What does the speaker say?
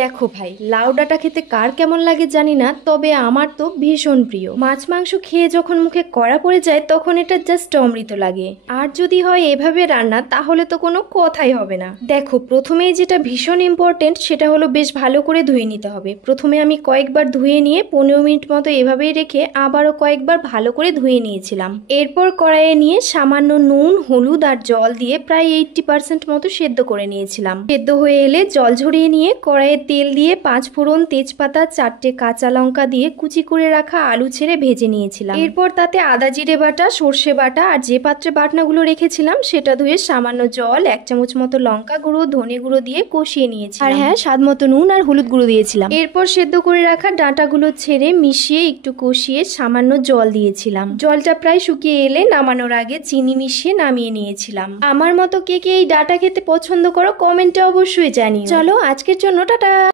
দেখো ভাই, লাউ ডাঁটা খেতে কার কেমন লাগে জানি না, তবে আমার তো ভীষণ প্রিয়। মাছ মাংস খেয়ে যখন মুখে কড়া পড়ে যায় তখন এটা জাস্ট অমৃত লাগে। আর যদি হয় এভাবে রান্না তাহলে তো কোনো কথাই হবে না। দেখো, প্রথমেই যেটা ভীষণ ইম্পর্টেন্ট সেটা হলো বেশ ভালো করে ধুয়ে নিতে হবে। প্রথমে আমি কয়েকবার ধুয়ে নিয়ে 15 মিনিট মতো এভাবেই রেখে আবারও কয়েকবার ভালো করে ধুয়ে নিয়েছিলাম। এরপর কড়াইয়ে নিয়ে সামান্য নুন, হলুদ আর জল দিয়ে প্রায় 80% মতো সেদ্ধ করে নিয়েছিলাম। সেদ্ধ হয়ে এলে জল ঝরিয়ে নিয়ে কড়াইয়ে তেল দিয়ে 5 ফোড়ন, তেজপাতা, 4টে কাঁচা লঙ্কা দিয়ে কুচি করে রাখা আলু ছেড়ে ভেজে নিয়েছিলাম। এরপর তাতে আদা জিরে বাটা, সর্ষে বাটা আর যে পাত্রে বাটনাগুলো রেখেছিলাম সেটা ধুয়ে সামান্য জল, 1 চামচ মতো লঙ্কা গুঁড়ো, ধনে গুঁড়ো দিয়ে কষিয়ে নিয়েছি। আর হ্যাঁ, স্বাদ মতো নুন আর হলুদ গুঁড়ো দিয়েছিলাম। এরপর সেদ্ধ করে রাখা ডাঁটাগুলো ছেড়ে মিশিয়ে একটু কষিয়ে সামান্য জল দিয়েছিলাম। জলটা প্রায় শুকিয়ে এলে নামানোর আগে চিনি মিশিয়ে নামিয়ে নিয়েছিলাম। আমার মতো কে কে এই ডাঁটা খেতে পছন্দ করো কমেন্টে অবশ্যই জানিও। চলো আজকের জন্য টাটা।